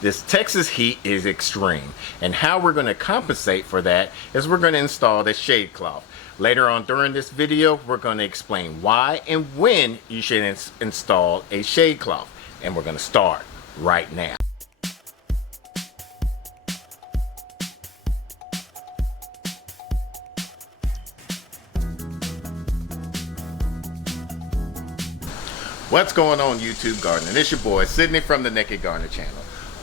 This Texas heat is extreme, and how we're going to compensate for that is we're going to install the shade cloth. Later on during this video, we're going to explain why and when you should install a shade cloth, and we're going to start right now. What's going on, YouTube Gardener? It's your boy Sydney from the Naked Gardener channel.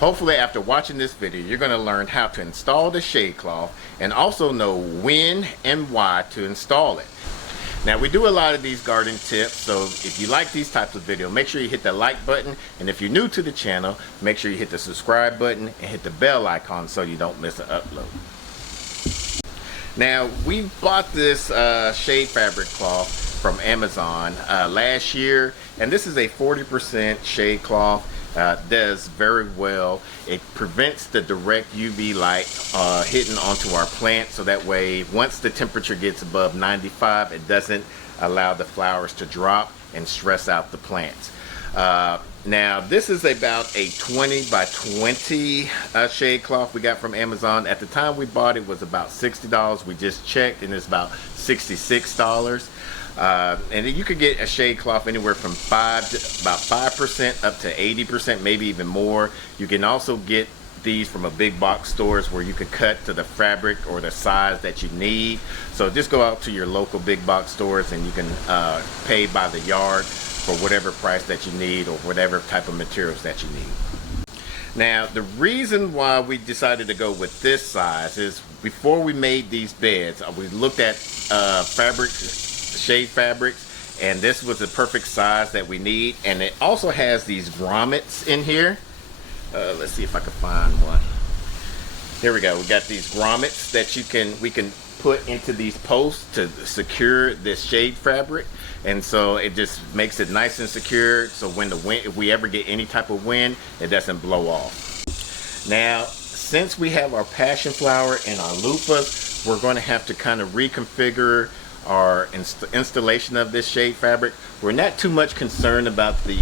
Hopefully after watching this video you're going to learn how to install the shade cloth and also know when and why to install it. Now, we do a lot of these gardening tips, so if you like these types of videos, make sure you hit the like button, and if you're new to the channel, make sure you hit the subscribe button and hit the bell icon so you don't miss an upload. Now, we bought this shade fabric cloth from Amazon last year, and this is a 40% shade cloth. Does very well. It prevents the direct UV light hitting onto our plant, so that way once the temperature gets above 95, it doesn't allow the flowers to drop and stress out the plants. Now, this is about a 20 by 20 shade cloth we got from Amazon. At the time we bought it was about $60. We just checked and it's about $66. And you could get a shade cloth anywhere from about 5% up to 80%, maybe even more. You can also get these from a big box stores where you could cut to the fabric or the size that you need. So just go out to your local big box stores and you can pay by the yard for whatever price that you need or whatever type of materials that you need. Now, the reason why we decided to go with this size is before we made these beds, we looked at shade fabrics, and this was the perfect size that we need. And it also has these grommets in here. Let's see if I can find one. Here we go. We got these grommets that we can put into these posts to secure this shade fabric, and so it just makes it nice and secure, so when the wind, if we ever get any type of wind, it doesn't blow off. Now, since we have our passion flower and our loofahs, we're going to have to kind of reconfigure our installation of this shade fabric. We're not too much concerned about the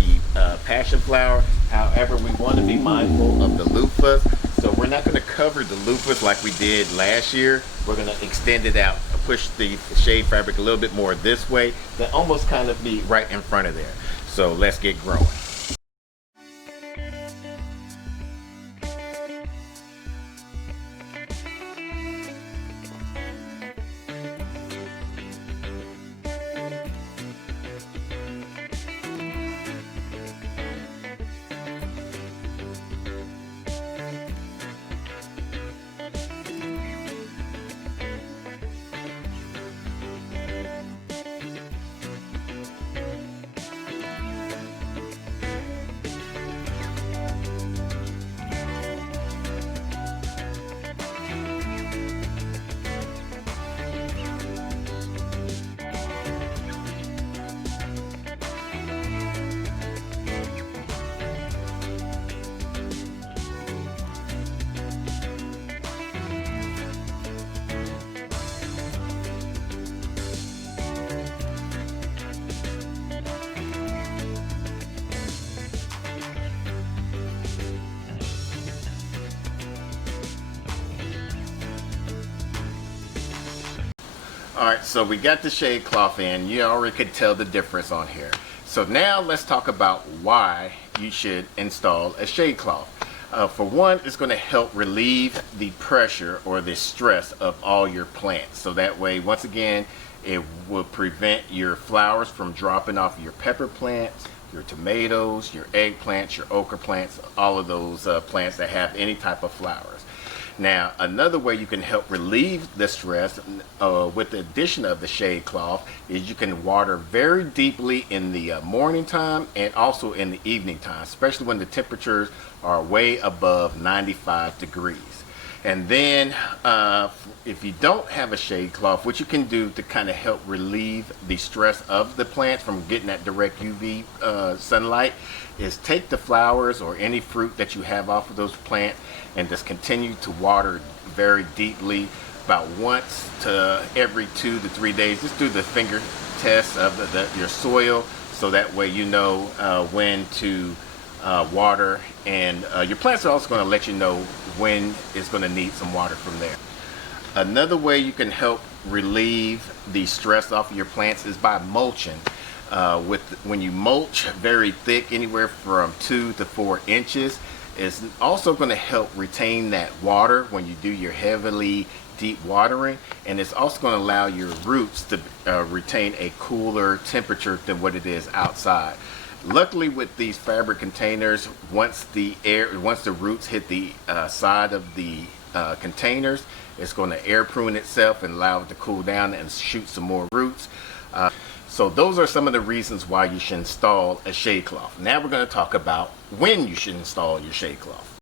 passion flower. However, we want to be mindful of the loofahs, so we're not going to cover the loofahs like we did last year. We're going to extend it out, push the shade fabric a little bit more this way, then almost kind of be right in front of there. So let's get growing. Alright, so we got the shade cloth in. You already could tell the difference on here. So now let's talk about why you should install a shade cloth. For one, it's going to help relieve the pressure or the stress of all your plants. So that way, once again, it will prevent your flowers from dropping off your pepper plants, your tomatoes, your eggplants, your okra plants, all of those plants that have any type of flowers. Now, another way you can help relieve the stress with the addition of the shade cloth is you can water very deeply in the morning time and also in the evening time, especially when the temperatures are way above 95 degrees. And then if you don't have a shade cloth, what you can do to kind of help relieve the stress of the plant from getting that direct UV sunlight is take the flowers or any fruit that you have off of those plants and just continue to water very deeply, about once to every 2 to 3 days. Just do the finger test of your soil, so that way you know when to water, and your plants are also going to let you know when it's going to need some water from there. Another way you can help relieve the stress off of your plants is by mulching. When you mulch very thick, anywhere from 2 to 4 inches, it's also going to help retain that water when you do your heavily deep watering, and it's also going to allow your roots to retain a cooler temperature than what it is outside. Luckily, with these fabric containers, once the roots hit the side of the containers, it's going to air prune itself and allow it to cool down and shoot some more roots. So those are some of the reasons why you should install a shade cloth. Now we're going to talk about when you should install your shade cloth.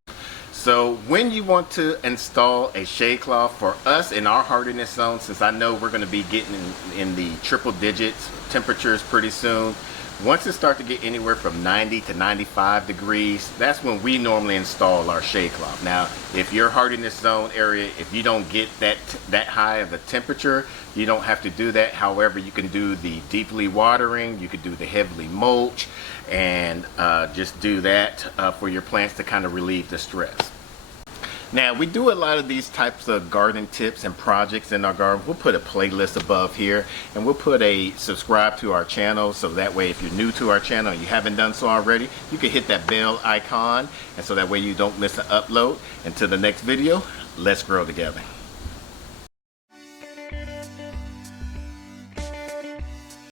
So when you want to install a shade cloth, for us in our hardiness zone, since I know we're going to be getting in the triple digits temperatures pretty soon, once it starts to get anywhere from 90 to 95 degrees, that's when we normally install our shade cloth. Now, if your hardiness zone area, if you don't get that high of a temperature, you don't have to do that. However, you can do the deeply watering, you could do the heavily mulch, and just do that for your plants to kind of relieve the stress. Now, we do a lot of these types of garden tips and projects in our garden. We'll put a playlist above here, and we'll put a subscribe to our channel, so that way if you're new to our channel and you haven't done so already, you can hit that bell icon, and so that way you don't miss an upload. Until the next video, let's grow together.